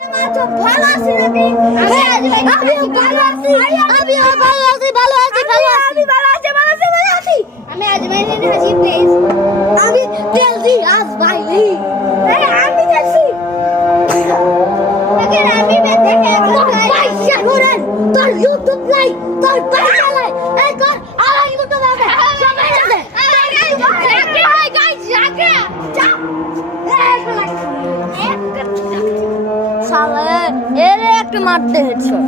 ভালো আছি নাকি? আমিও ভালো আছি। আমি আজমাইনের হাসি প্লিজ। আমি তেলজি আজ ভাই। আমি তেলজি। দেখেন আমি দেখে পয়সা করেন। তোর ইউটিউব নাই, তোর পয়সা নাই। এই কর আমার ইউটিউব আছে। সবাই আছে। হাই গাইস, জাগা। চাপ। শালা এরে একটা মারতে হেডশট।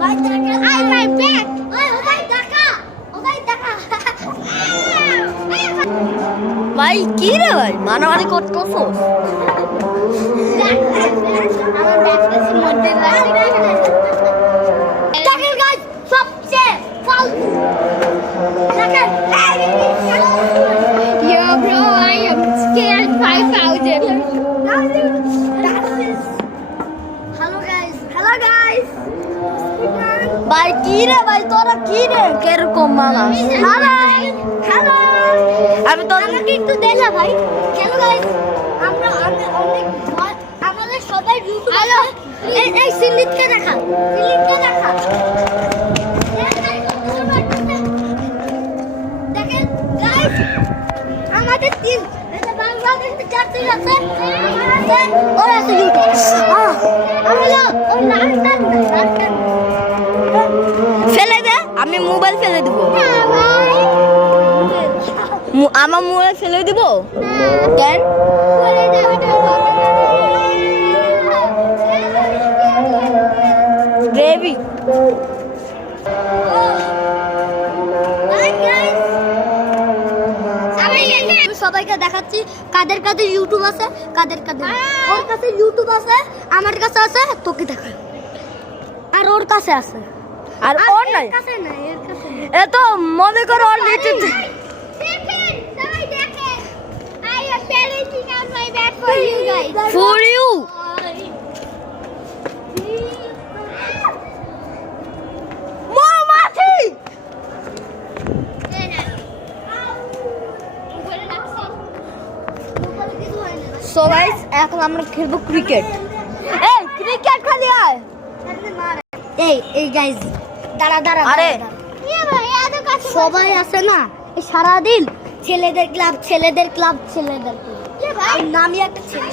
ভাই দেখা। I my back. ওই ভাই দেখা। ওই দেখা। ভাই কি রে ভাই মারামারি করতেছস? আমার ব্যাগটা মধ্যে দেখেন গাইস সবচেয়ে ফালতু দেখেন Yo, bro, I am scared 5,000. Hello guys ভাই কি রে ভাই তোরা কি রে কিরকম মানুষ? হ্যালো আমি তো আমাকে একটু দে না ভাই হ্যালো গাইস আমরা অনেক আমাদের সবাই ইউটিউব হ্যালো এই সিলিটকে দেখা দেখেন গাইস আমাদের টিম এটা বাংলাদেশে চারটি আছে ওর আছে ইউটিউব আমরা ওই নামটা ফেলে দে আমি মোবাইল ফেলে দিব। আমার মোবাইল ফেলে দিব কেন? গ্রেভি সবাইকে দেখাচ্ছি কাদের কাদের ইউটিউব আছে কাদের ওর কাছে ইউটিউব আছে আমার কাছে আছে তোকে দেখা আর ওর কাছে আছে আর ওর নাই এর কাছে এ তো মনে করো ওর ইউটিউব দেখেন, সবাই দেখেন. I am balancing out my bag for you guys. For you মৌমাছি। সো গাইস এখন আমরা খেলবো ক্রিকেট। এই ক্রিকেট খেলি আয়। এই গাইস দাঁড়া আরে। সবাই আছে না এই সারাদিন ছেলেদের ক্লাব নামই একটা ছেলে